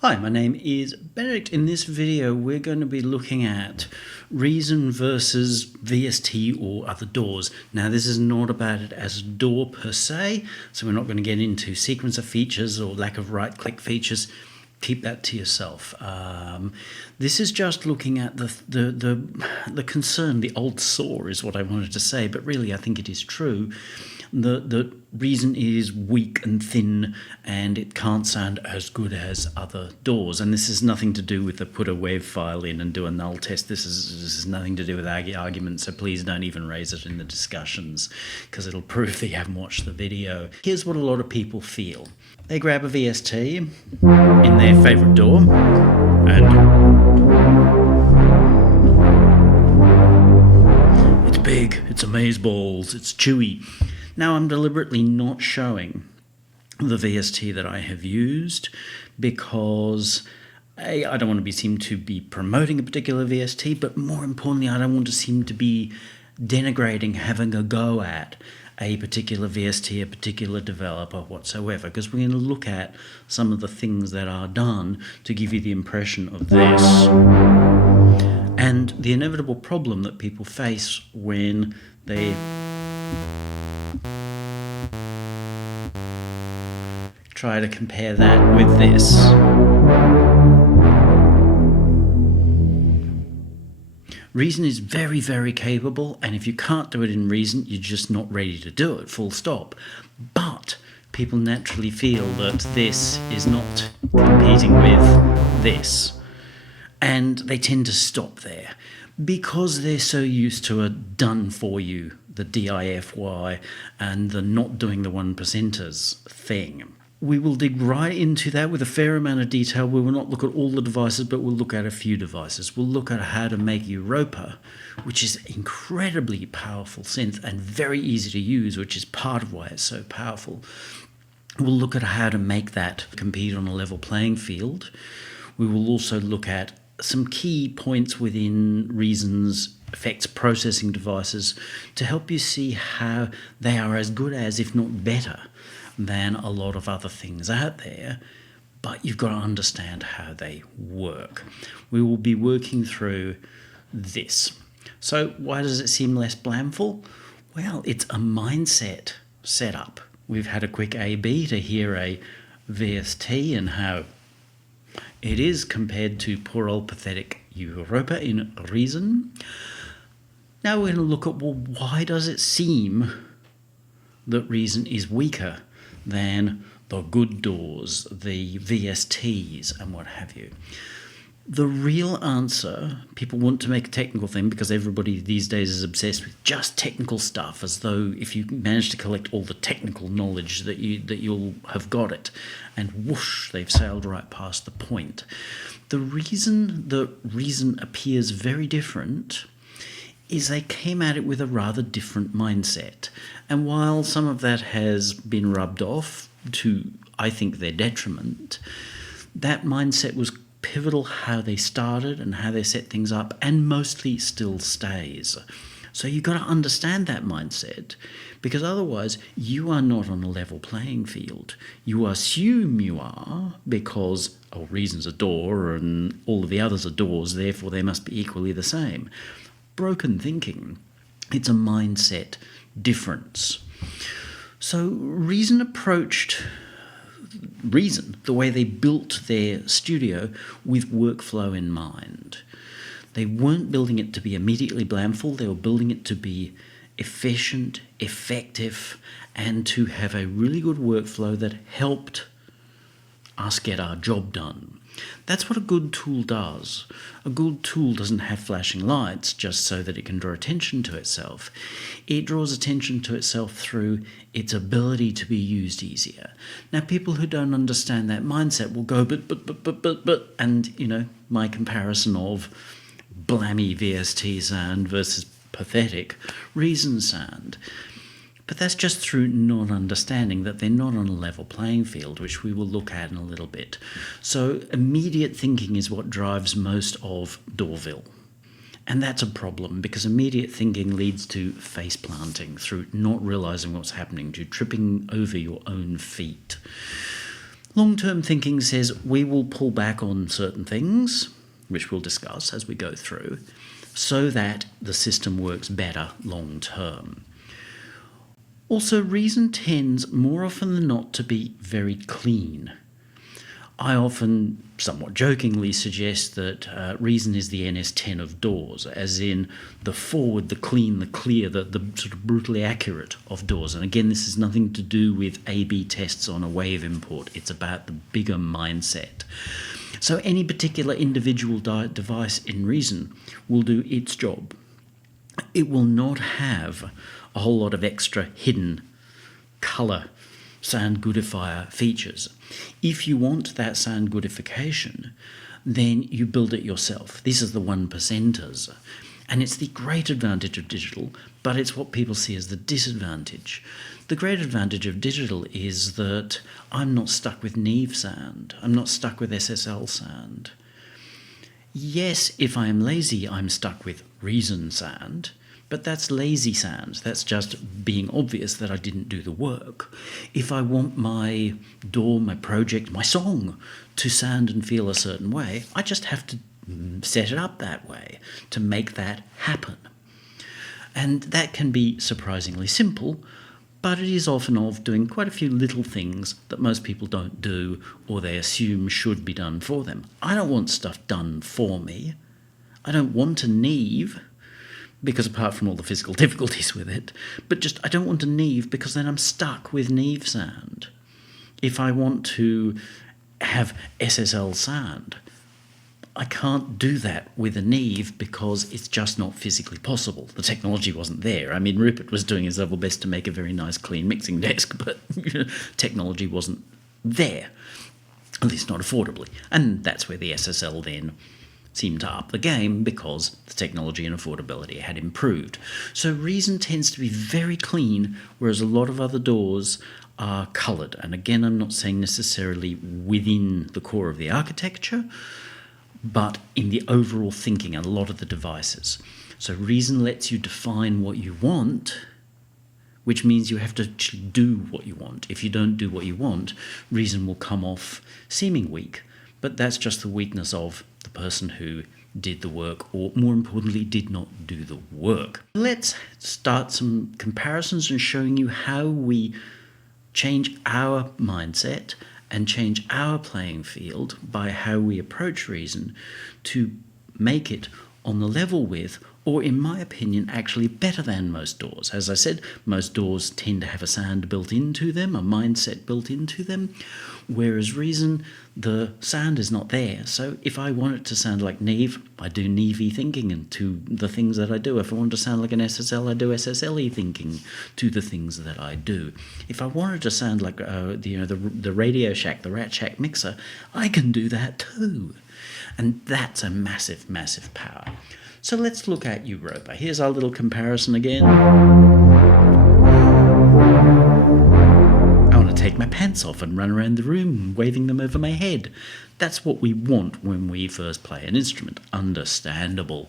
Hi, my name is Benedict. In this video, we're going to be looking at Reason versus VST or other DAWs. Now, this is not about it as a DAW per se, so we're not going to get into sequencer features or lack of right-click features. Keep that to yourself. This is just looking at the concern, the old saw is what I wanted to say, but really I think it is true. The Reason is weak and thin and it can't sound as good as other DAWs. And this is nothing to do with the put a wave file in and do a null test. This is nothing to do with arguments, so please don't even raise it in the discussions because it'll prove that you haven't watched the video. Here's what a lot of people feel. They grab a VST in their favourite DAW and it's big, it's amazeballs, it's chewy. Now, I'm deliberately not showing the VST that I have used because I don't want to seem to be promoting a particular VST, but more importantly, I don't want to seem to be denigrating having a go at a particular VST, a particular developer whatsoever, because we're going to look at some of the things that are done to give you the impression of this and the inevitable problem that people face when they try to compare that with this. Reason is very, very capable, and if you can't do it in Reason, you're just not ready to do it, full stop. But people naturally feel that this is not competing with this, and they tend to stop there because they're so used to a done for you, the DIFY, and the not doing the 1%ers thing. We will dig right into that with a fair amount of detail. We will not look at all the devices, but we'll look at a few devices. We'll look at how to make Europa, which is incredibly powerful synth and very easy to use, which is part of why it's so powerful. We'll look at how to make that compete on a level playing field. We will also look at some key points within Reason's effects processing devices to help you see how they are as good as, if not better, than a lot of other things out there, but you've got to understand how they work. We will be working through this. So why does it seem less blamful? Well, it's a mindset setup. We've had a quick A/B to hear a VST and how it is compared to poor old pathetic Europa in Reason. Now we're going to look at, well, why does it seem that Reason is weaker than the good DAWs, the VSTs, and what have you? The real answer, people want to make a technical thing because everybody these days is obsessed with just technical stuff, as though if you manage to collect all the technical knowledge that you'll have got it, and whoosh, they've sailed right past the point. The reason that Reason appears very different is they came at it with a rather different mindset. And while some of that has been rubbed off to, I think, their detriment, that mindset was pivotal how they started and how they set things up, and mostly still stays. So you've got to understand that mindset, because otherwise you are not on a level playing field. You assume you are because, oh, Reason's a DAW and all of the others are DAWs, therefore they must be equally the same. Broken thinking. It's a mindset difference. So Reason approached the way they built their studio with workflow in mind. They weren't building it to be immediately blamful, they were building it to be efficient, effective, and to have a really good workflow that helped us get our job done. That's what a good tool does. A good tool doesn't have flashing lights just so that it can draw attention to itself. It draws attention to itself through its ability to be used easier. Now, people who don't understand that mindset will go, but, and, my comparison of blammy VST sound versus pathetic Reason sound. But that's just through not understanding that they're not on a level playing field, which we will look at in a little bit. So immediate thinking is what drives most of Dawville. And that's a problem because immediate thinking leads to face planting through not realizing what's happening, to tripping over your own feet. Long-term thinking says we will pull back on certain things, which we'll discuss as we go through, so that the system works better long-term. Also, Reason tends more often than not to be very clean. I often, somewhat jokingly, suggest that Reason is the NS10 of DAWs, as in the forward, the clean, the clear, the sort of brutally accurate of DAWs. And again, this has nothing to do with A/B tests on a wave import. It's about the bigger mindset. So any particular individual device in Reason will do its job. It will not have a whole lot of extra hidden colour sound goodifier features. If you want that sound goodification, then you build it yourself. These are the 1%ers. And it's the great advantage of digital, but it's what people see as the disadvantage. The great advantage of digital is that I'm not stuck with Neve sound. I'm not stuck with SSL sound. Yes, if I am lazy, I'm stuck with Reason sound, but that's lazy sound. That's just being obvious that I didn't do the work. If I want my DAW, my project, my song to sound and feel a certain way, I just have to set it up that way to make that happen. And that can be surprisingly simple, but it is often of doing quite a few little things that most people don't do or they assume should be done for them. I don't want stuff done for me. I don't want a Neve, because apart from all the physical difficulties with it, but just I don't want a Neve because then I'm stuck with Neve sound. If I want to have SSL sound, I can't do that with a Neve because it's just not physically possible. The technology wasn't there. I mean, Rupert was doing his level best to make a very nice, clean mixing desk, but technology wasn't there, at least not affordably. And that's where the SSL then seemed to up the game because the technology and affordability had improved. So Reason tends to be very clean, whereas a lot of other DAWs are coloured. And again, I'm not saying necessarily within the core of the architecture, but in the overall thinking and a lot of the devices. So Reason lets you define what you want, which means you have to do what you want. If you don't do what you want, Reason will come off seeming weak, but that's just the weakness of the person who did the work, or more importantly, did not do the work. Let's start some comparisons and showing you how we change our mindset and change our playing field by how we approach Reason to make it on the level with, or in my opinion, actually better than most DAWs. As I said, most DAWs tend to have a sound built into them, a mindset built into them, whereas Reason, the sound is not there. So if I want it to sound like Neve, I do Neve-y thinking into the things that I do. If I want it to sound like an SSL, I do SSL-y thinking to the things that I do. If I want it to sound like the Radio Shack, the Rat Shack mixer, I can do that too. And that's a massive, massive power. So let's look at Europa. Here's our little comparison again. I want to take my pants off and run around the room waving them over my head. That's what we want when we first play an instrument. Understandable.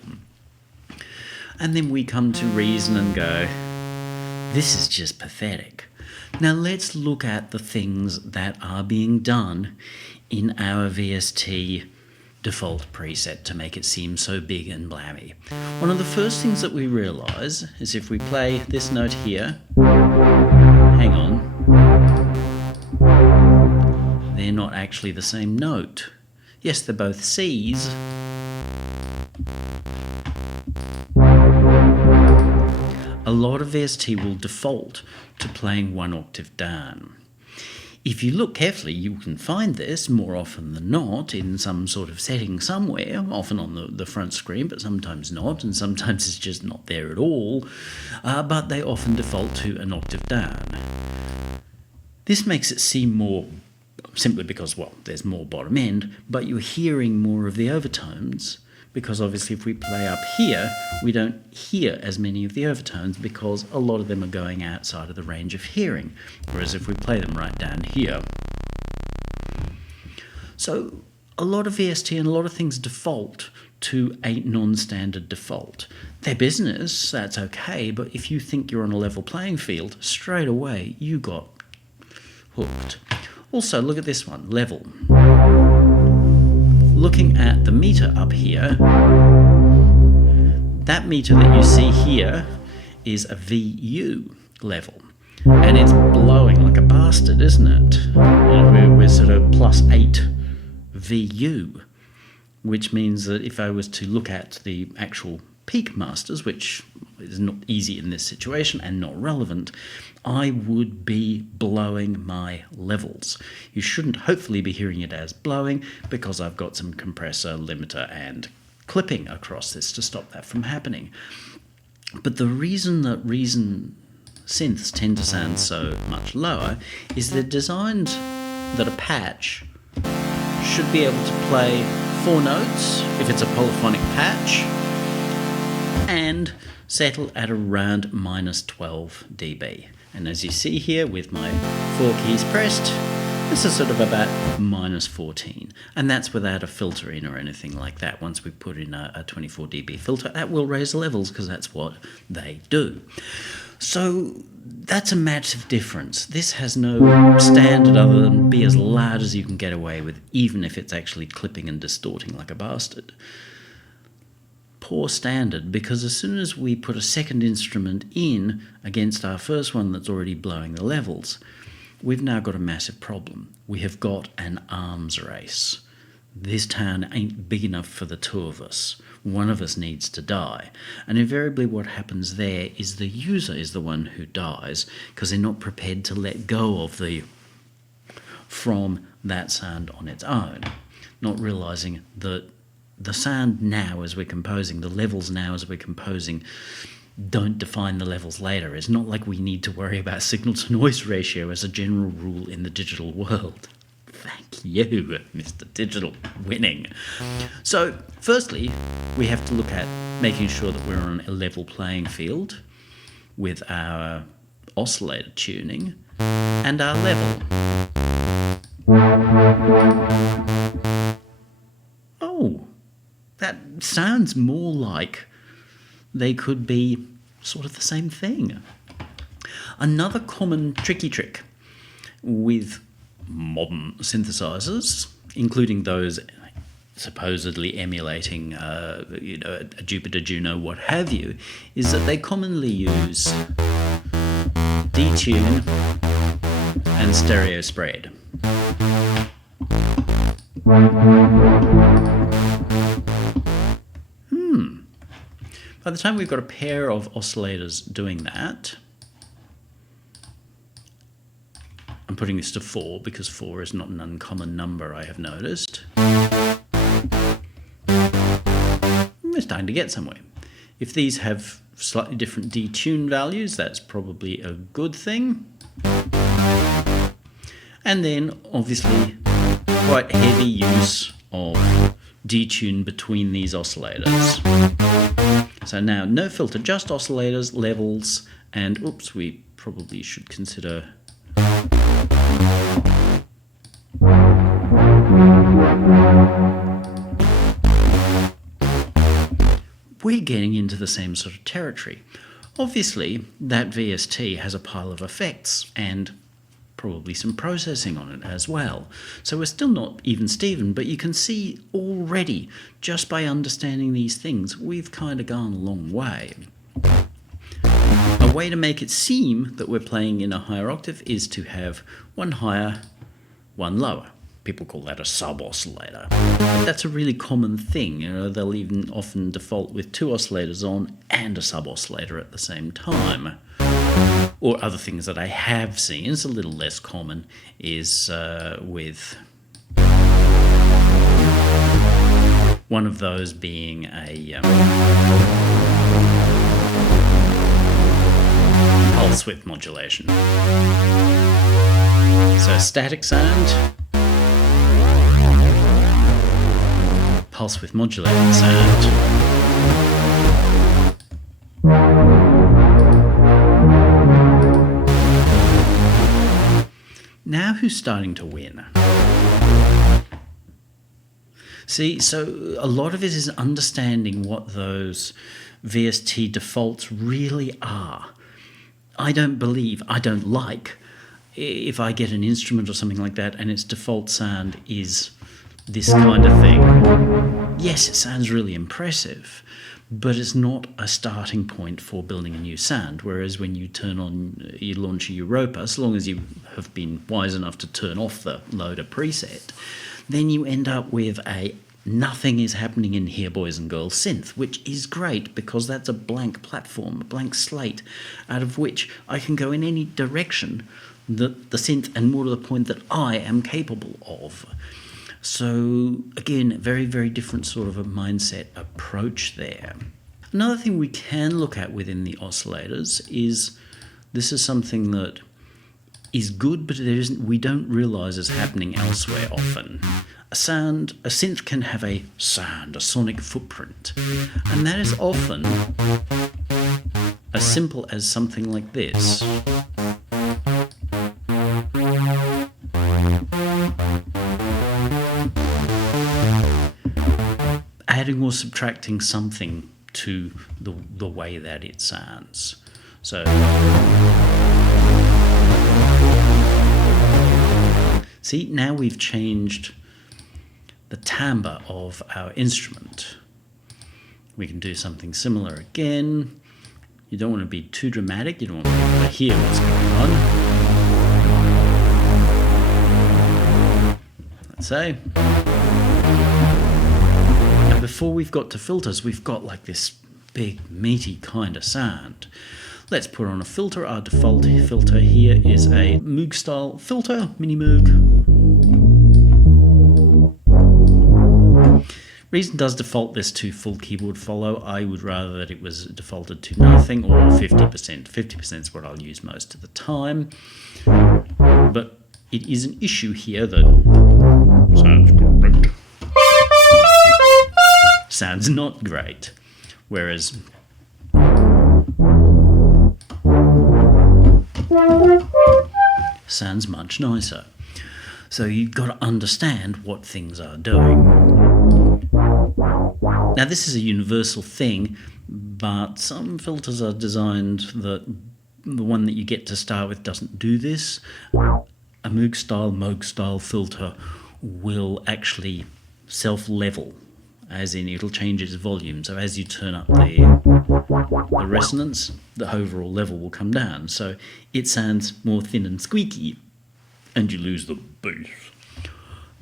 And then we come to Reason and go, this is just pathetic. Now let's look at the things that are being done in our VST default preset to make it seem so big and blammy. One of the first things that we realise is if we play this note here, hang on, they're not actually the same note. Yes, they're both C's, a lot of VST will default to playing one octave down. If you look carefully, you can find this more often than not in some sort of setting somewhere, often on the front screen, but sometimes not, and sometimes it's just not there at all, but they often default to an octave down. This makes it seem more, simply because, well, there's more bottom end, but you're hearing more of the overtones, because obviously if we play up here, we don't hear as many of the overtones because a lot of them are going outside of the range of hearing, whereas if we play them right down here. So a lot of VST and a lot of things default to a non-standard default. Their business, that's okay, but if you think you're on a level playing field, straight away you got hooked. Also, look at this one, level. Looking at the meter up here, that meter that you see here is a VU level. And it's blowing like a bastard, isn't it? You know, we're sort of +8 VU, which means that if I was to look at the actual peak masters, which is not easy in this situation and not relevant, I would be blowing my levels. You shouldn't hopefully be hearing it as blowing, because I've got some compressor, limiter and clipping across this to stop that from happening. But the reason that Reason synths tend to sound so much lower is they're designed that a patch should be able to play 4 notes if it's a polyphonic patch and settle at around -12 dB. And as you see here with my 4 keys pressed, this is sort of about -14. And that's without a filter in or anything like that. Once we put in a 24 dB filter, that will raise the levels because that's what they do. So that's a massive difference. This has no standard other than be as loud as you can get away with, even if it's actually clipping and distorting like a bastard. Poor standard, because as soon as we put a second instrument in against our first one that's already blowing the levels, we've now got a massive problem. We have got an arms race. This town ain't big enough for the two of us. One of us needs to die. And invariably what happens there is the user is the one who dies because they're not prepared to let go of from that sound on its own, not realizing that the sound now as we're composing, the levels now as we're composing, don't define the levels later. It's not like we need to worry about signal-to-noise ratio as a general rule in the digital world. Thank you, Mr. Digital, winning. So, firstly, we have to look at making sure that we're on a level playing field with our oscillator tuning and our level. Oh, that sounds more like they could be sort of the same thing. Another common tricky trick with modern synthesizers, including those supposedly emulating a Jupiter, Juno, what have you, is that they commonly use detune and stereo spread. By the time we've got a pair of oscillators doing that, I'm putting this to 4 because 4 is not an uncommon number, I have noticed. We're starting to get somewhere. If these have slightly different detune values, that's probably a good thing. And then, obviously, quite heavy use of detune between these oscillators. So now, no filter, just oscillators, levels, and oops, we probably should consider we're getting into the same sort of territory. Obviously, that VST has a pile of effects and probably some processing on it as well. So we're still not even Steven, but you can see already, just by understanding these things, we've kind of gone a long way. A way to make it seem that we're playing in a higher octave is to have one higher, one lower. People call that a sub-oscillator. But that's a really common thing. They'll even often default with 2 oscillators on and a sub-oscillator at the same time. Or other things that I have seen, it's a little less common, is with one of those being a pulse width modulation. So static sound, pulse width modulated sound. Now who's starting to win? See, so a lot of it is understanding what those VST defaults really are. I don't like if I get an instrument or something like that and its default sound is this kind of thing, yes, it sounds really impressive, but it's not a starting point for building a new sound. Whereas when you launch a Europa, as long as you have been wise enough to turn off the loader preset, then you end up with a nothing is happening in here, boys and girls synth, which is great because that's a blank platform, a blank slate, out of which I can go in any direction that the synth, and more to the point, that I am capable of. So again, very, very different sort of a mindset approach there. Another thing we can look at within the oscillators is, this is something that is good, but we don't realise is happening elsewhere often. A synth can have a sonic footprint, and that is often as simple as something like this. Adding or subtracting something to the way that it sounds. So see, now we've changed the timbre of our instrument. We can do something similar again. You don't want to be too dramatic, you don't want people to hear what's going on. Let's say. And before we've got to filters, we've got like this big, meaty kind of sound. Let's put on a filter. Our default filter here is a Moog style filter, mini Moog. Reason does default this to full keyboard follow. I would rather that it was defaulted to nothing, or 50%. 50% is what I'll use most of the time. But it is an issue here that sounds great. Sounds not great. Whereas sounds much nicer. So you've got to understand what things are doing. Now, this is a universal thing, but some filters are designed that the one that you get to start with doesn't do this. A Moog style filter will actually self-level, as in it'll change its volume. So as you turn up the resonance, the overall level will come down. So it sounds more thin and squeaky, and you lose the bass.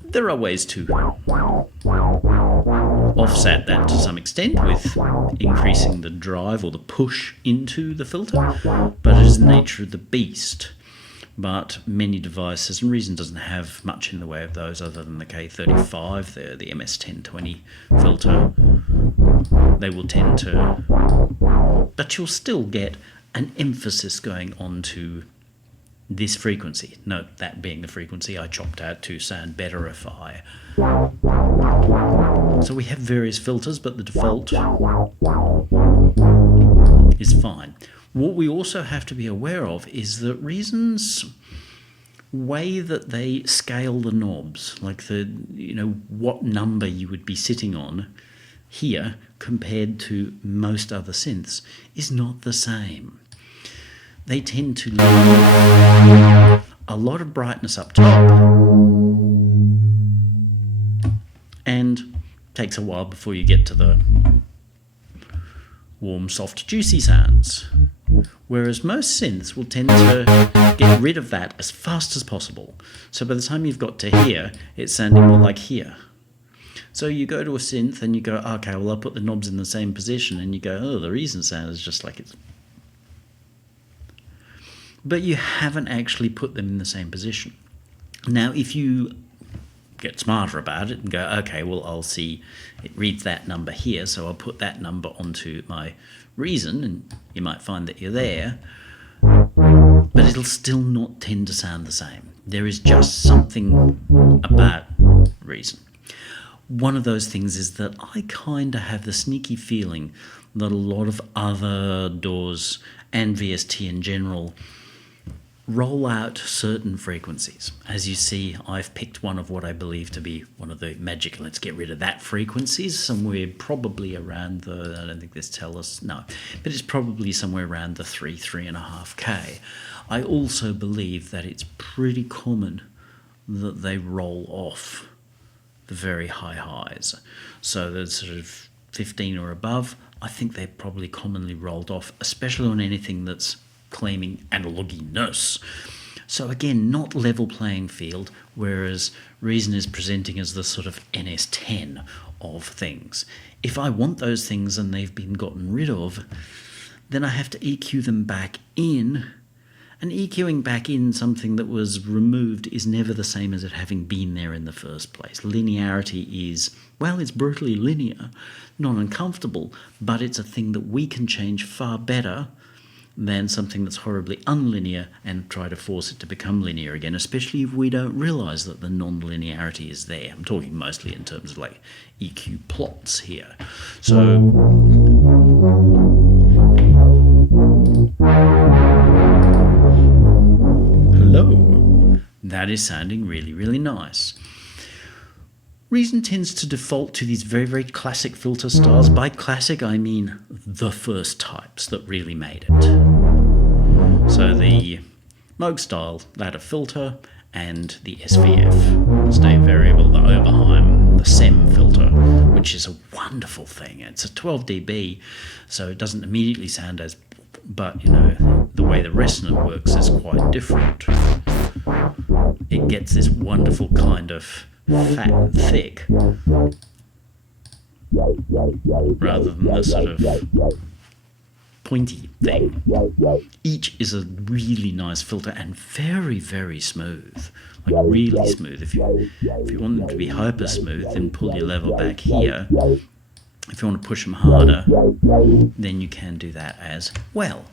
There are ways to offset that to some extent with increasing the drive or the push into the filter, but it is the nature of the beast. But many devices, and Reason doesn't have much in the way of those other than the K35, the MS1020 filter, they will tend to, but you'll still get an emphasis going on to this frequency. Note that being the frequency I chopped out to sound betterify. So we have various filters, but the default is fine. What we also have to be aware of is that Reason's way that they scale the knobs, like what number you would be sitting on here compared to most other synths, is not the same. They tend to leave a lot of brightness up top, and takes a while before you get to the warm, soft, juicy sounds. Whereas most synths will tend to get rid of that as fast as possible. So by the time you've got to here, it's sounding more like here. So you go to a synth and you go, okay, well, I'll put the knobs in the same position, and you go, oh, the Reason sound is just like it's. But you haven't actually put them in the same position. Now, if you get smarter about it and go, okay, well, I'll see, it reads that number here, so I'll put that number onto my Reason, and you might find that you're there, but it'll still not tend to sound the same. There is just something about Reason. One of those things is that I kind of have the sneaky feeling that a lot of other DAWs and VST in general roll out certain frequencies. As you see, I've picked one of what I believe to be one of the magic let's get rid of that frequencies, somewhere probably around the, I don't think this tells us, no, but it's probably somewhere around the 3.5K. I also believe that it's pretty common that they roll off the very high highs. So there's sort of 15 or above, I think they're probably commonly rolled off, especially on anything that's claiming analoginess. So again, not level playing field, whereas Reason is presenting as the sort of NS10 of things. If I want those things and they've been gotten rid of, then I have to EQ them back in. And EQing back in something that was removed is never the same as it having been there in the first place. Linearity is, well, it's brutally linear, not uncomfortable, but it's a thing that we can change far better than something that's horribly unlinear and try to force it to become linear again, especially if we don't realise that the non-linearity is there. I'm talking mostly in terms of like EQ plots here. So hello, that is sounding really, really nice. Reason tends to default to these very, very classic filter styles. By classic, I mean the first types that really made it. So the Moog style ladder filter and the SVF, state variable, the Oberheim, the SEM filter, which is a wonderful thing. It's a 12 dB, so it doesn't immediately sound as, but you know, the way the resonant works is quite different. It gets this wonderful kind of fat and thick, rather than the sort of pointy thing. Each is a really nice filter and very, very smooth, like really smooth. If you want them to be hyper smooth, then pull your level back here. If you want to push them harder, then you can do that as well.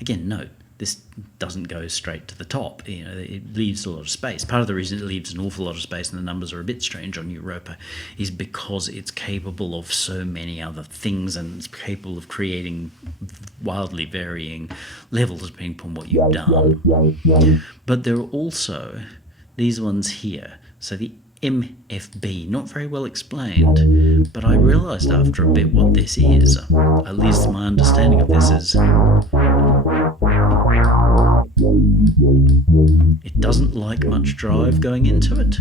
Again, note, this doesn't go straight to the top. You know, it leaves a lot of space. Part of the reason it leaves an awful lot of space and the numbers are a bit strange on Europa is because it's capable of so many other things and it's capable of creating wildly varying levels depending upon what you've done. But there are also these ones here. So the MFB, not very well explained, but I realised after a bit what this is. At least my understanding of this is it doesn't like much drive going into it.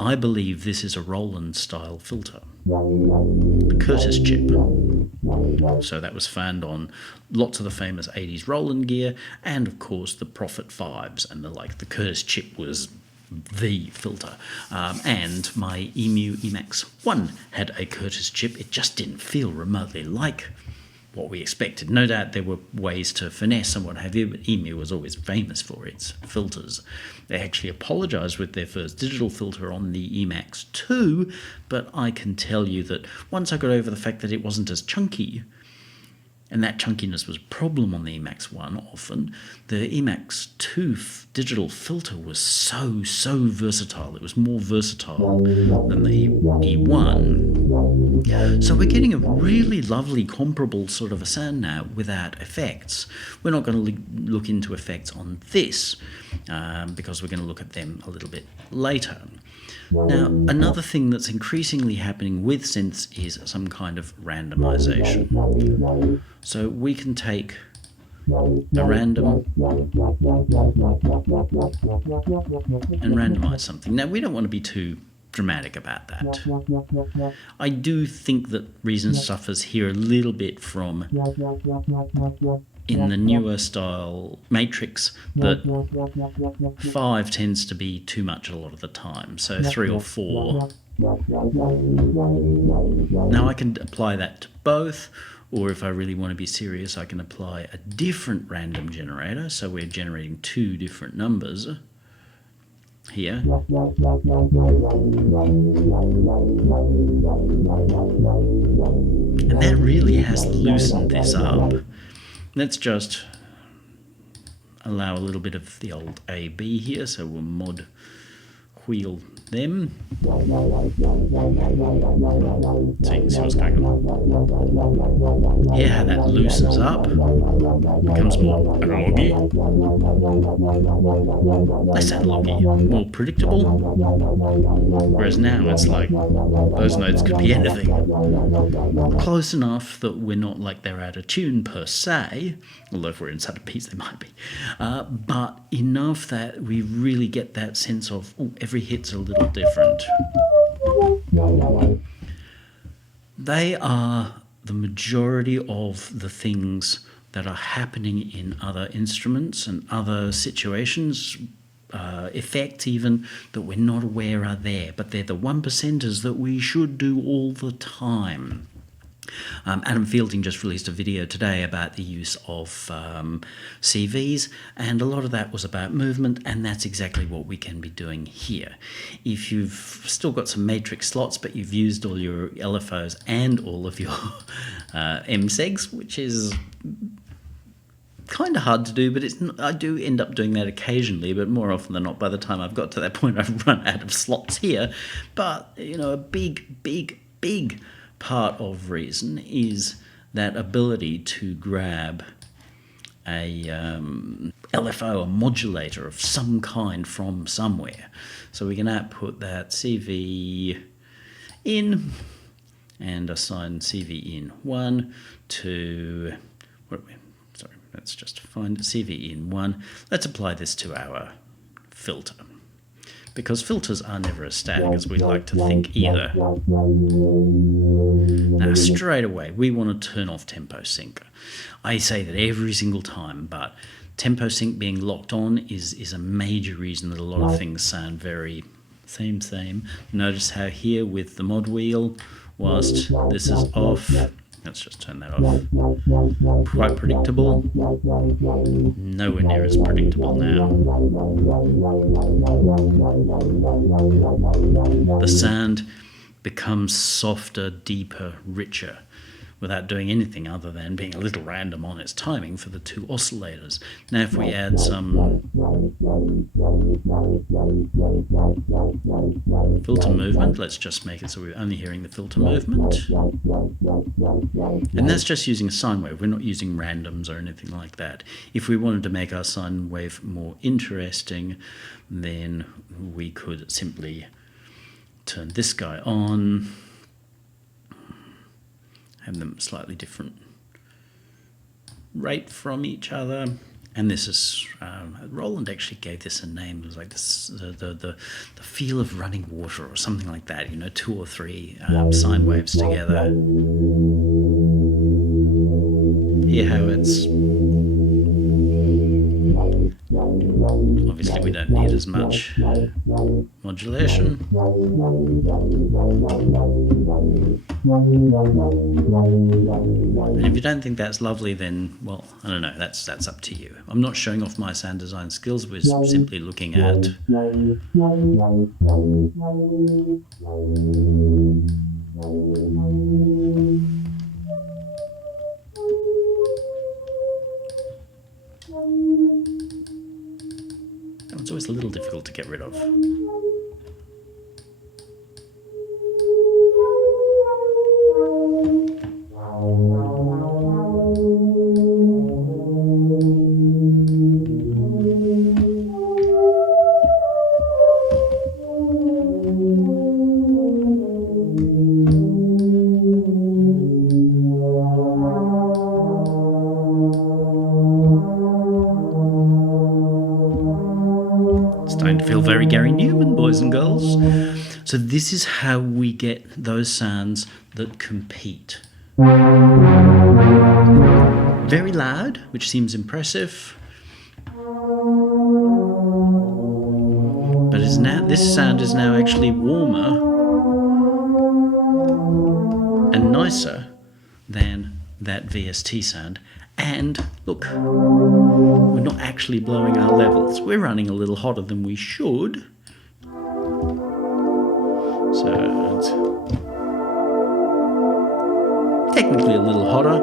I believe this is a Roland style filter, the Curtis chip. So that was found on lots of the famous 80s Roland gear and of course the Prophet 5s and the like. The Curtis chip was the filter, and my EMU Emax 1 had a Curtis chip. It just didn't feel remotely like what we expected. No doubt there were ways to finesse and what have you, but EMU was always famous for its filters. They actually apologised with their first digital filter on the Emax 2, but I can tell you that once I got over the fact that it wasn't as chunky, and that chunkiness was a problem on the Emax 1 often, the Emax 2 digital filter was so versatile. It was more versatile than the E1. So we're getting a really lovely comparable sort of a sound now without effects. We're not going to look into effects on this because we're going to look at them a little bit later. Now, another thing that's increasingly happening with synths is some kind of randomization. So we can take a random and randomize something. Now, we don't want to be too dramatic about that. I do think that Reason suffers here a little bit from, in the newer style matrix, that 5 tends to be too much a lot of the time, so 3 or 4. Now I can apply that to both, or if I really want to be serious, I can apply a different random generator, so we're generating 2 different numbers here. And that really has loosened this up. Let's just allow a little bit of the old AB here, so we'll mod wheel them. So you can see what's going on. Hear how that loosens up, becomes more analogy, less analogy, more predictable. Whereas now it's like those notes could be anything. Close enough that we're not like they're out of tune per se, although if we're inside a piece they might be, but enough that we really get that sense of, oh, every hit's a little different. They are the majority of the things that are happening in other instruments and other situations, effects even, that we're not aware are there, but they're the 1%ers that we should do all the time. Adam Fielding just released a video today about the use of CVs, and a lot of that was about movement, and that's exactly what we can be doing here. If you've still got some matrix slots, but you've used all your LFOs and all of your MSEGs, which is kind of hard to do, but I do end up doing that occasionally, but more often than not, by the time I've got to that point, I've run out of slots here. But, you know, a big part of Reason is that ability to grab a LFO, a modulator of some kind from somewhere. So we can output that CV in and assign CV in 1 to, let's just find CV in 1. Let's apply this to our filter, because filters are never as static as we like to think either. Now, straight away, we want to turn off tempo sync. I say that every single time, but tempo sync being locked on is a major reason that a lot of things sound very same. Notice how here with the mod wheel, whilst this is off, let's just turn that off. Quite predictable. Nowhere near as predictable now. The sound becomes softer, deeper, richer, without doing anything other than being a little random on its timing for the two oscillators. Now if we add some filter movement, let's just make it so we're only hearing the filter movement. And that's just using a sine wave, we're not using randoms or anything like that. If we wanted to make our sine wave more interesting, then we could simply turn this guy on, have them slightly different rate from each other, and this is Roland actually gave this a name. It was like this, the feel of running water or something like that. You know, 2 or 3 sine waves together. Hear how it's obviously we don't need as much modulation. And if you don't think that's lovely, then, well, I don't know, that's up to you. I'm not showing off my sound design skills, we're simply looking at it's always a little difficult to get rid of. Starting to feel very Gary Newman, boys and girls. So this is how we get those sounds that compete. Very loud, which seems impressive. But this sound is now actually warmer and nicer than that VST sound. And look, we're not actually blowing our levels. We're running a little hotter than we should. So it's technically a little hotter.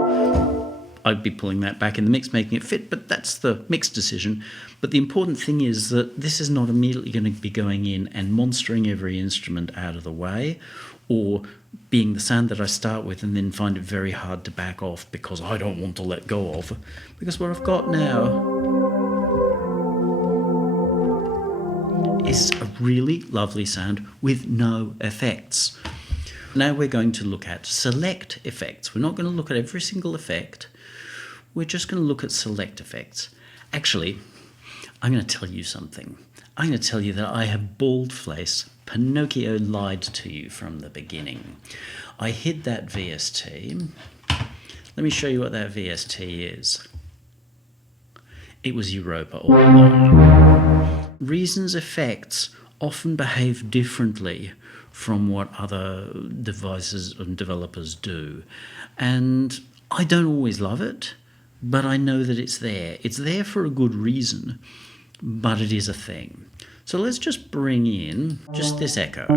I'd be pulling that back in the mix, making it fit, but that's the mix decision. But the important thing is that this is not immediately going to be going in and monstering every instrument out of the way, or being the sound that I start with and then find it very hard to back off because I don't want to let go of. Because what I've got now is a really lovely sound with no effects. Now we're going to look at select effects. We're not going to look at every single effect. We're just going to look at select effects. Actually, I'm going to tell you something. I'm going to tell you that I have bald-faced Pinocchio lied to you from the beginning. I hid that VST. Let me show you what that VST is. It was Europa all along. Reason's effects often behave differently from what other devices and developers do. And I don't always love it, but I know that it's there. It's there for a good reason, but it is a thing. So let's just bring in just this echo.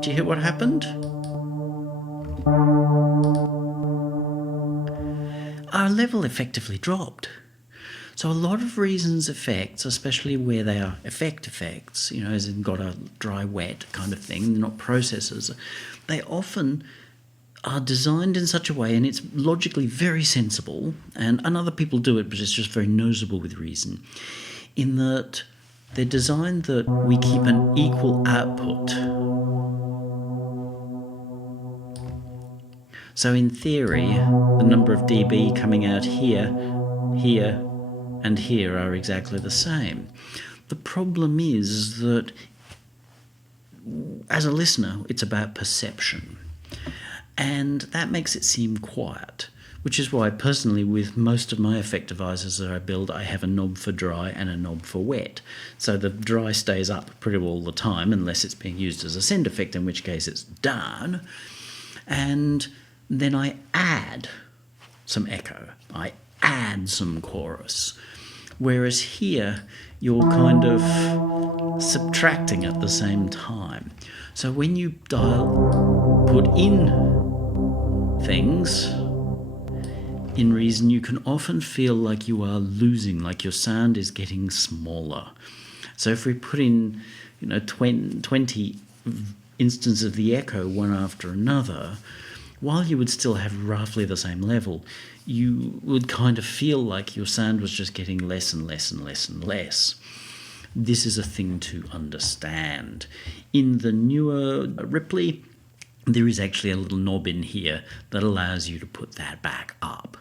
Do you hear what happened? Our level effectively dropped. So a lot of Reason's effects, especially where they are effects, as in got a dry wet kind of thing, they're not processors, they often are designed in such a way, and it's logically very sensible, and other people do it, but it's just very noticeable with Reason, in that they're designed that we keep an equal output. So in theory, the number of dB coming out here, here, and here are exactly the same. The problem is that as a listener, it's about perception. And that makes it seem quiet, which is why personally with most of my effect devices that I build, I have a knob for dry and a knob for wet. So the dry stays up pretty well all the time unless it's being used as a send effect, in which case it's down. And then I add some echo. I add some chorus. Whereas here, you're kind of subtracting at the same time. So when you put in things in Reason, you can often feel like you are losing, like your sound is getting smaller. So if we put in 20 instances of the echo one after another, while you would still have roughly the same level, you would kind of feel like your sound was just getting less and less and less and less. This is a thing to understand. In the newer Ripley, there is actually a little knob in here that allows you to put that back up.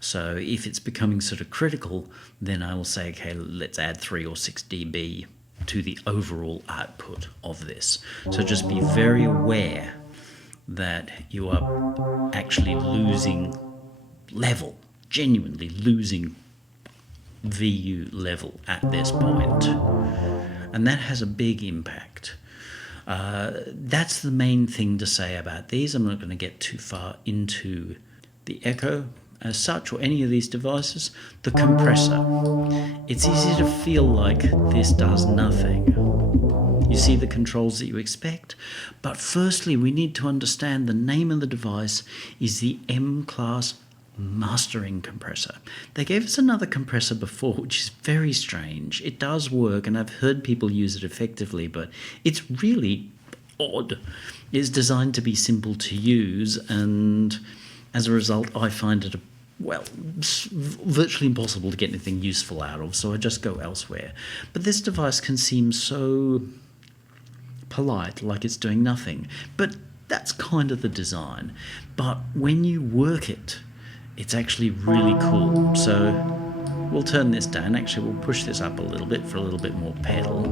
So if it's becoming sort of critical, then I will say, okay, let's add 3 or 6 dB to the overall output of this. So just be very aware that you are actually losing level, genuinely losing VU level at this point. And that has a big impact. That's the main thing to say about these. I'm not going to get too far into the echo as such, or any of these devices. The compressor. It's easy to feel like this does nothing. You see the controls that you expect, but firstly we need to understand the name of the device is the M-class mastering compressor. They gave us another compressor before, which is very strange. It does work, and I've heard people use it effectively, but it's really odd. It's designed to be simple to use, and as a result I find it virtually impossible to get anything useful out of, so I just go elsewhere. But this device can seem so polite, like it's doing nothing, but that's kind of the design. But when you work it, it's actually really cool. So we'll turn this down. Actually, we'll push this up a little bit for a little bit more pedal.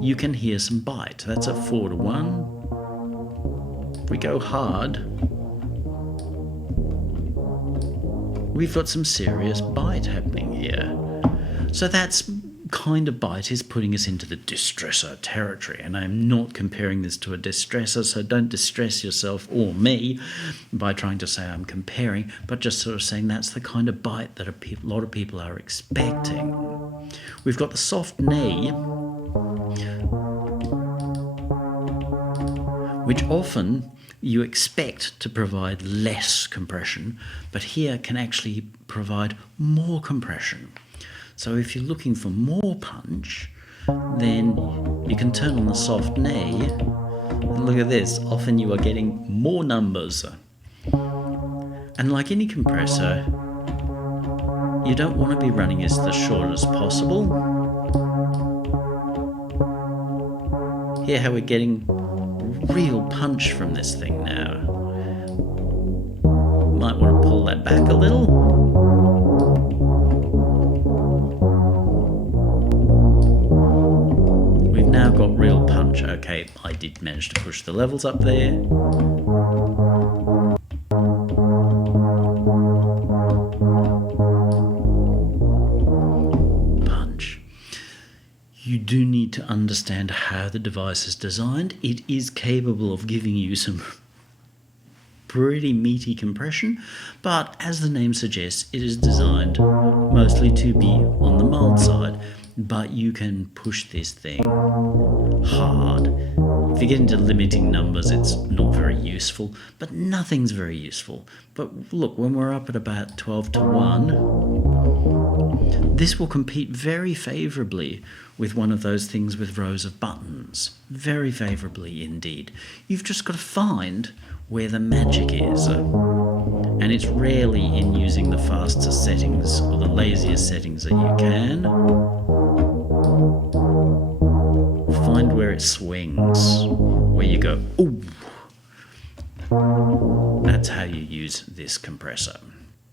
You can hear some bite. That's a 4-to-1. If we go hard, we've got some serious bite happening here. So that's kind of bite is putting us into the distressor territory, and I'm not comparing this to a distressor, so don't distress yourself or me by trying to say I'm comparing, but just sort of saying that's the kind of bite that a lot of people are expecting. We've got the soft knee, which often you expect to provide less compression, but here can actually provide more compression. So if you're looking for more punch, then you can turn on the soft knee, and look at this, often you are getting more numbers. And like any compressor, you don't want to be running as the short as possible. Hear how we're getting real punch from this thing now. Might want to pull that back a little. We've now got real punch. Okay, I did manage to push the levels up there. Punch. You do need to understand how the device is designed. It is capable of giving you some pretty meaty compression, but as the name suggests, it is designed mostly to be on the mild side, but you can push this thing hard. If you get into limiting numbers, it's not very useful, but nothing's very useful. But look, when we're up at about 12 to 1, this will compete very favourably with one of those things with rows of buttons. Very favourably indeed. You've just got to find where the magic is. And it's rarely in using the fastest settings or the laziest settings that you can. Find where it swings, where you go, ooh. That's how you use this compressor.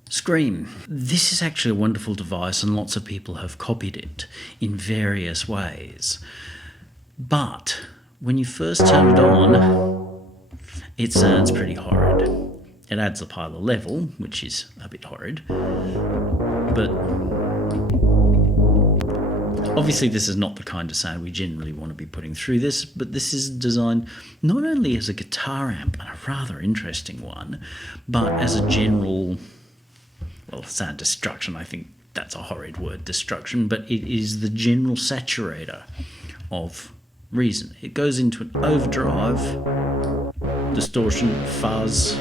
Scream. This is actually a wonderful device and lots of people have copied it in various ways. But when you first turn it on, it sounds pretty horrid. It adds a pile of level, which is a bit horrid. But obviously this is not the kind of sound we generally want to be putting through this, but this is designed not only as a guitar amp, and a rather interesting one, but as a general, well, sound destruction. I think that's a horrid word, destruction, but it is the general saturator of Reason. It goes into an overdrive, distortion, fuzz,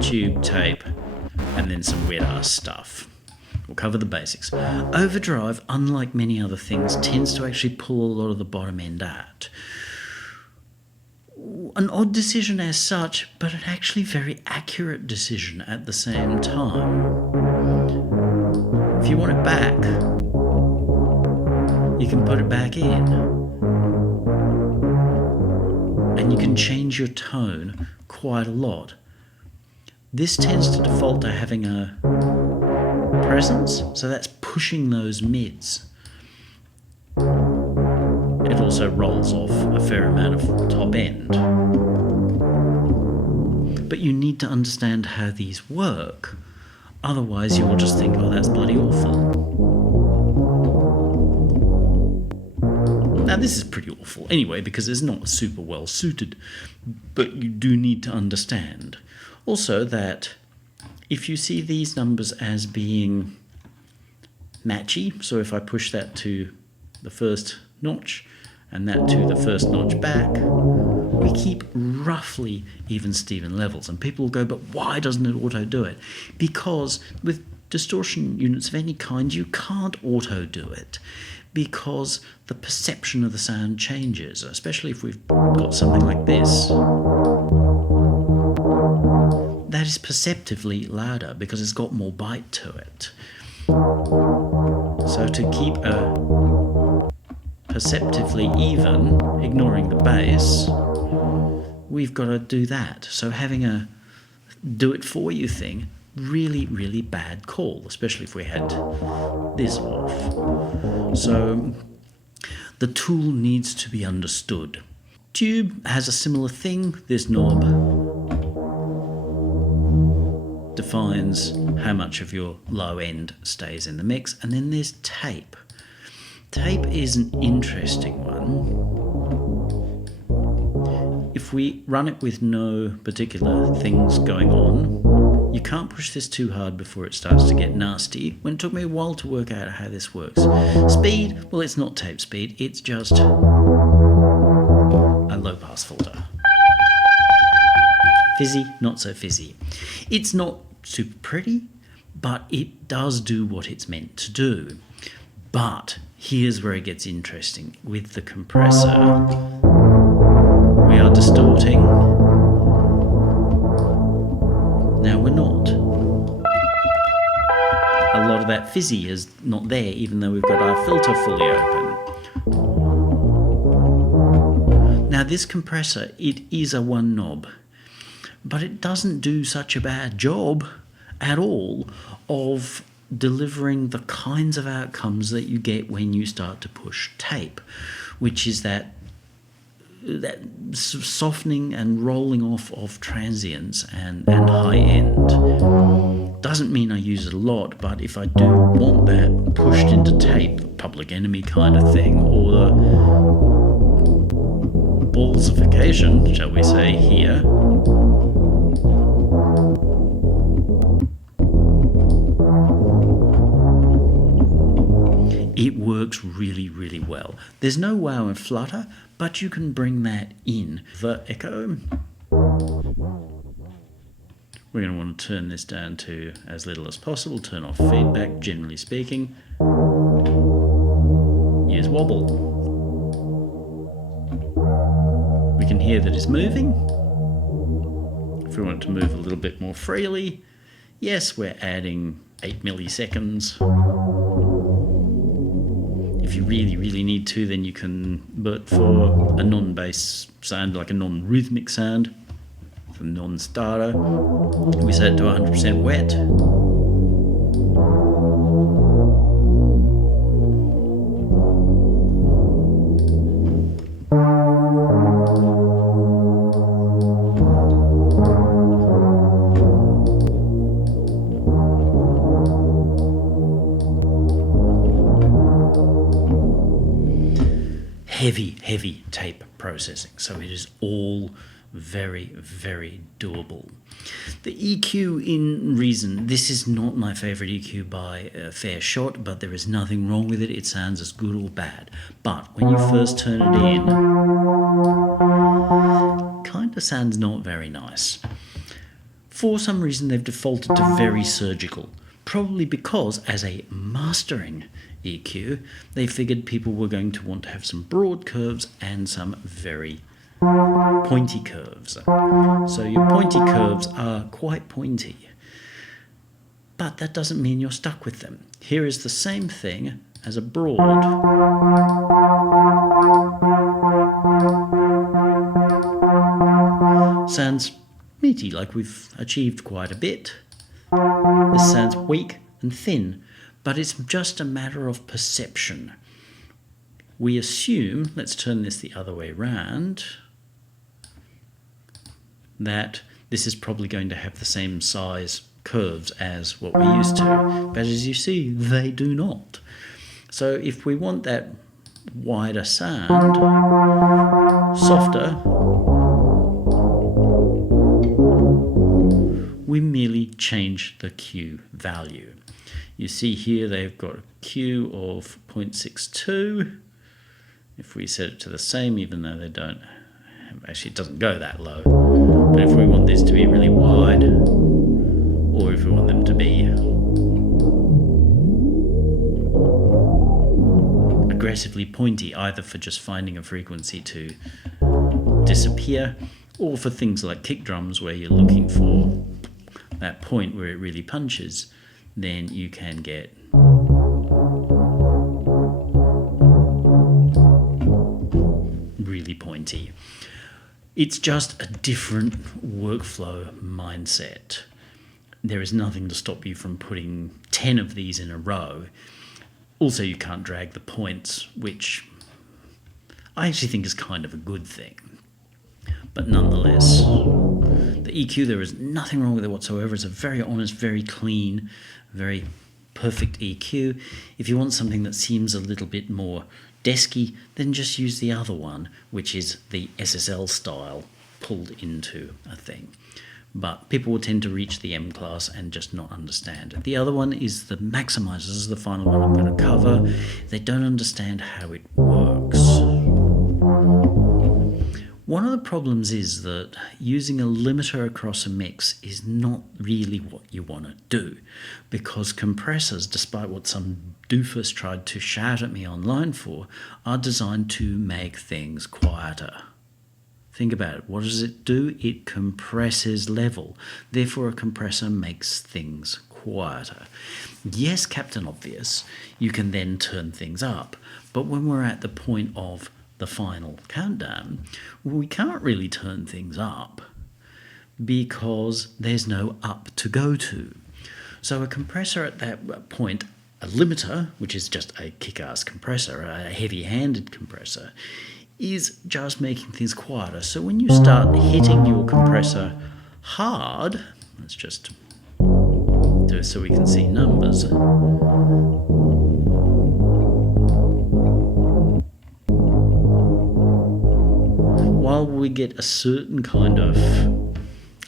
tube, tape, and then some weird ass stuff. We'll cover the basics. Overdrive, unlike many other things, tends to actually pull a lot of the bottom end out. An odd decision as such, but an actually very accurate decision at the same time. If you want it back, you can put it back in. And you can change your tone quite a lot. This tends to default to having a presence, so that's pushing those mids. It also rolls off a fair amount of top end. But you need to understand how these work, otherwise you will just think, oh, that's bloody awful. Now this is pretty awful anyway, because it's not super well suited, but you do need to understand also that if you see these numbers as being matchy, so if I push that to the first notch and that to the first notch back, we keep roughly even Steven levels. And people will go, but why doesn't it auto do it? Because with distortion units of any kind, you can't auto do it, because the perception of the sound changes, especially if we've got something like this. That is perceptively louder because it's got more bite to it. So to keep a perceptively even, ignoring the bass, we've got to do that. So having a do-it-for-you thing, really, really bad call, especially if we had this off. So the tool needs to be understood. Tube has a similar thing. This knob defines how much of your low end stays in the mix, and then there's tape. Tape is an interesting one. If we run it with no particular things going on, you can't push this too hard before it starts to get nasty. When it took me a while to work out how this works. Speed, well, it's not tape speed, it's just a low pass filter. Fizzy, not so fizzy. It's not super pretty, but it does do what it's meant to do. But here's where it gets interesting. With the compressor, we are distorting. Now we're not. A lot of that fizzy is not there, even though we've got our filter fully open. Now this compressor, it is a one knob, but it doesn't do such a bad job at all of delivering the kinds of outcomes that you get when you start to push tape, which is that softening and rolling off of transients and high end. Doesn't mean I use it a lot, but if I do want that pushed into tape, Public Enemy kind of thing, or the ballsification, shall we say, here, it works really, really well. There's no wow and flutter, but you can bring that in. The echo, we're going to want to turn this down to as little as possible, turn off feedback, generally speaking. Use wobble. We can hear that it's moving. If we want it to move a little bit more freely, yes, we're adding 8 milliseconds. If you really, really need to, then you can, but for a non-bass sound, like a non-rhythmic sound, for non-starter, we set it to 100% wet. Heavy tape processing, so it is all very, very doable. The EQ in Reason, this is not my favorite EQ by a fair shot, but there is nothing wrong with it. It sounds as good or bad. But when you first turn it in, kind of sounds not very nice. For some reason, they've defaulted to very surgical, probably because as a mastering EQ, they figured people were going to want to have some broad curves and some very pointy curves. So your pointy curves are quite pointy, but that doesn't mean you're stuck with them. Here is the same thing as a broad. Sounds meaty, like we've achieved quite a bit. This sounds weak and thin, but it's just a matter of perception. We assume, let's turn this the other way around, that this is probably going to have the same size curves as what we're used to. But as you see, they do not. So if we want that wider sound, softer, we merely change the Q value. You see here they've got a Q of 0.62. If we set it to the same, even though they don't, actually it doesn't go that low, but if we want this to be really wide, or if we want them to be aggressively pointy, either for just finding a frequency to disappear, or for things like kick drums where you're looking for that point where it really punches, then you can get really pointy. It's just a different workflow mindset. There is nothing to stop you from putting 10 of these in a row. Also, you can't drag the points, which I actually think is kind of a good thing. But nonetheless, the EQ, there is nothing wrong with it whatsoever. It's a very honest, very clean, very perfect EQ. If you want something that seems a little bit more desky, then just use the other one, which is the SSL style pulled into a thing. But people will tend to reach the M class and just not understand it. The other one is the maximizer. This is the final one I'm going to cover. They don't understand how it works. One of the problems is that using a limiter across a mix is not really what you want to do, because compressors, despite what some doofus tried to shout at me online for, are designed to make things quieter. Think about it. What does it do? It compresses level. Therefore, a compressor makes things quieter. Yes, Captain Obvious, you can then turn things up. But when we're at the point of the final countdown, we can't really turn things up because there's no up to go to. So a compressor at that point, a limiter, which is just a kick-ass compressor, a heavy-handed compressor, is just making things quieter. So when you start hitting your compressor hard, let's just do it so we can see numbers. While we get a certain kind of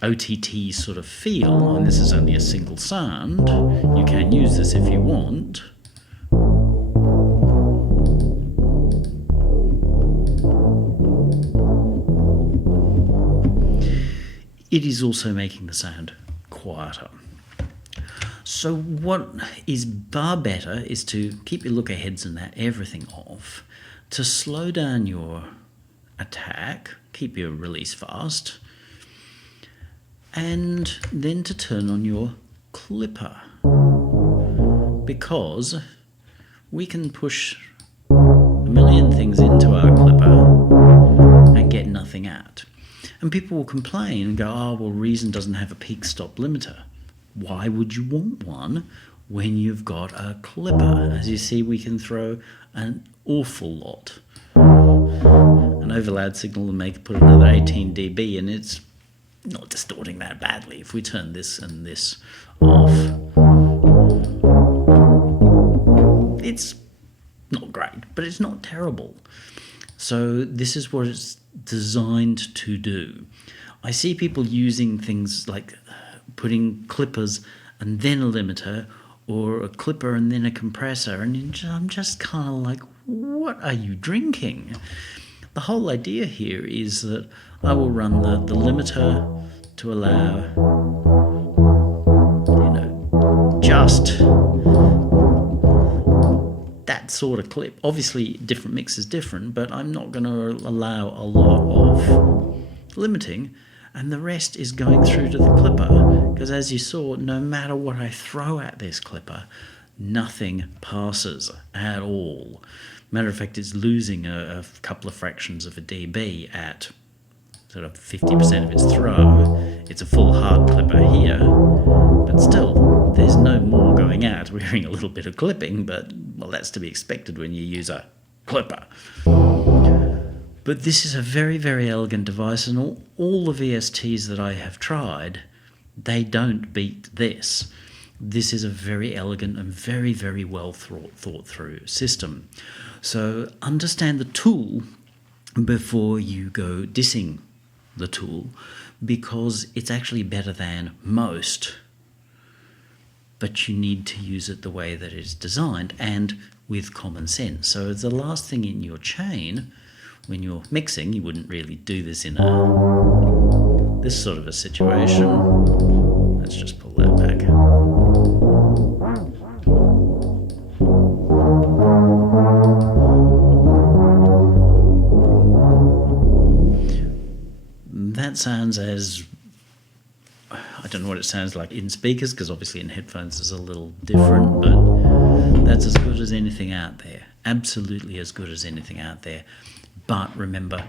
OTT sort of feel, and this is only a single sound, you can use this if you want. It is also making the sound quieter. So what is far better is to keep your look aheads and that everything off, to slow down your attack, keep your release fast, and then to turn on your clipper, because we can push a million things into our clipper and get nothing out. And people will complain and go, oh, well, Reason doesn't have a peak stop limiter. Why would you want one when you've got a clipper? As you see, we can throw an awful lot. An overloud signal and put another 18 dB, and it's not distorting that badly. If we turn this and this off, it's not great, but it's not terrible. So this is what it's designed to do. I see people using things like putting clippers and then a limiter, or a clipper and then a compressor, and I'm just kind of like, what are you drinking? The whole idea here is that I will run the limiter to allow, just that sort of clip. Obviously, different mix is different, but I'm not going to allow a lot of limiting, and the rest is going through to the clipper, because as you saw, no matter what I throw at this clipper, nothing passes at all. Matter of fact, it's losing a couple of fractions of a dB at sort of 50% of its throw. It's a full hard clipper here, but still, there's no more going out. We're hearing a little bit of clipping, but, well, that's to be expected when you use a clipper. But this is a very, very elegant device, and all the VSTs that I have tried, they don't beat this. This is a very elegant and very, very well thought through system. So understand the tool before you go dissing the tool, because it's actually better than most, but you need to use it the way that it's designed and with common sense. So the last thing in your chain, when you're mixing, you wouldn't really do this in this sort of a situation. Let's just pull that back. That sounds as, I don't know what it sounds like in speakers, because obviously in headphones it's a little different, but that's as good as anything out there. Absolutely as good as anything out there. But remember,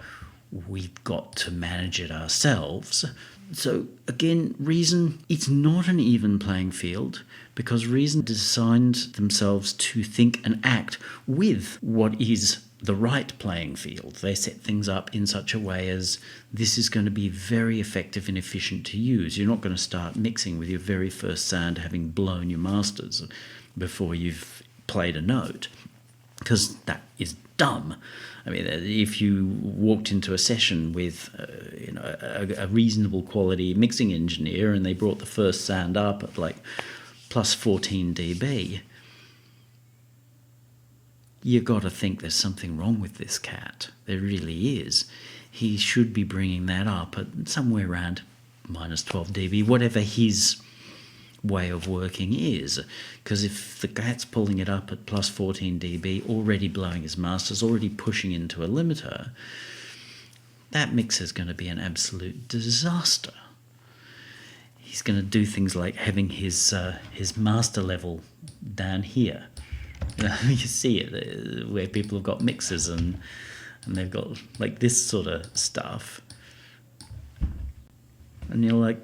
we've got to manage it ourselves. So again, Reason, it's not an even playing field, because Reason designed themselves to think and act with what is the right playing field. They set things up in such a way as this is going to be very effective and efficient to use. You're not going to start mixing with your very first sound having blown your masters before you've played a note, because that is dumb. I mean, if you walked into a session with a reasonable quality mixing engineer and they brought the first sound up at like plus 14 dB, you got to think there's something wrong with this cat. There really is. he should be bringing that up at somewhere around minus 12 dB, whatever his way of working is. Because if the cat's pulling it up at plus 14 dB, already blowing his masters, already pushing into a limiter, that mix is going to be an absolute disaster. He's going to do things like having his master level down here. You see it where people have got mixers and they've got like this sort of stuff, and you're like,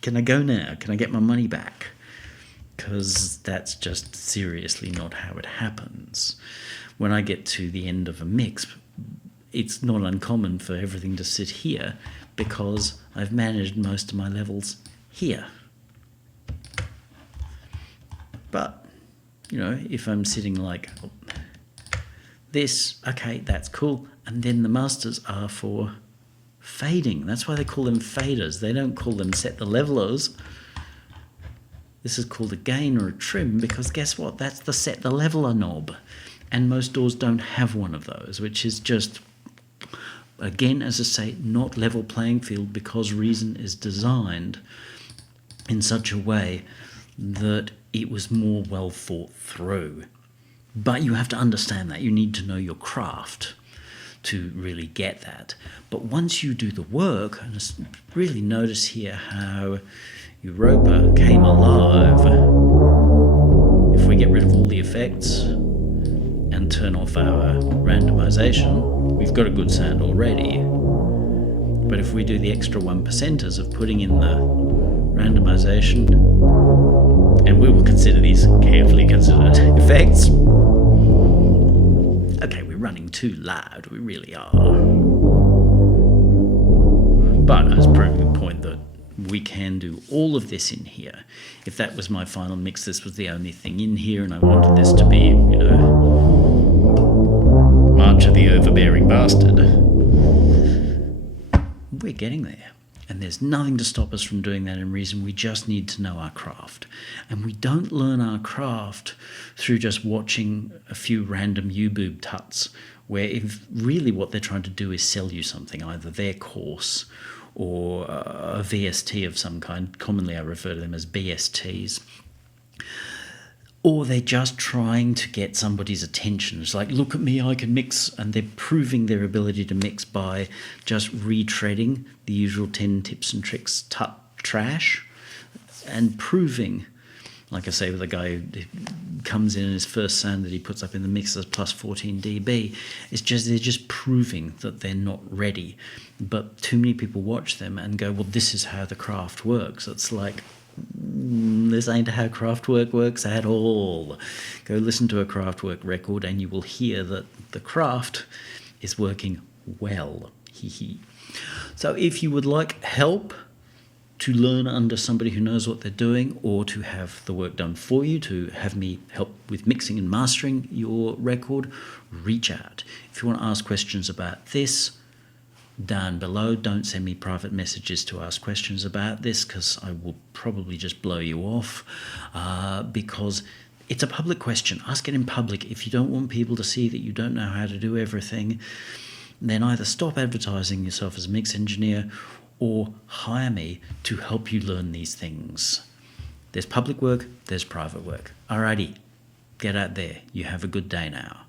can I go now? Can I get my money back? Because that's just seriously not how it happens. When I get to the end of a mix, it's not uncommon for everything to sit here because I've managed most of my levels here. But, you know, if I'm sitting like this, okay, that's cool. And then the masters are for fading. That's why they call them faders. They don't call them set the levelers. This is called a gain or a trim because guess what? That's the set the leveler knob. And most DAWs don't have one of those, which is just, again, as I say, not level playing field because Reason is designed in such a way that it was more well thought through. But you have to understand that. You need to know your craft to really get that. But once you do the work, and just really notice here how Europa came alive. If we get rid of all the effects and turn off our randomization, we've got a good sound already. But if we do the extra 1%ers of putting in the randomization, and we will consider these carefully considered effects. Okay, we're running too loud, we really are. But I was proving the point that we can do all of this in here. If that was my final mix, this was the only thing in here, and I wanted this to be, you know, March of the Overbearing Bastard. We're getting there. And there's nothing to stop us from doing that in Reason. We just need to know our craft. And we don't learn our craft through just watching a few random YouTube tuts, where if really what they're trying to do is sell you something, either their course or a VST of some kind. Commonly I refer to them as BSTs. Or they're just trying to get somebody's attention. It's like, look at me, I can mix. And they're proving their ability to mix by just retreading the usual 10 tips and tricks trash and proving, like I say with a guy who comes in and his first sound that he puts up in the mix is plus 14 dB. It's just, they're just proving that they're not ready. But too many people watch them and go, well, this is how the craft works. It's like, this ain't how Kraftwerk works at all. Go listen to a Kraftwerk record and you will hear that the craft is working well. So if you would like help to learn under somebody who knows what they're doing, or to have the work done for you, to have me help with mixing and mastering your record, reach out. If you want to ask questions about this, down below, don't send me private messages to ask questions about this because I will probably just blow you off because it's a public question. Ask it in public. If you don't want people to see that you don't know how to do everything, then either stop advertising yourself as a mix engineer or hire me to help you learn these things. There's public work, there's private work. Alrighty, get out there. You have a good day now.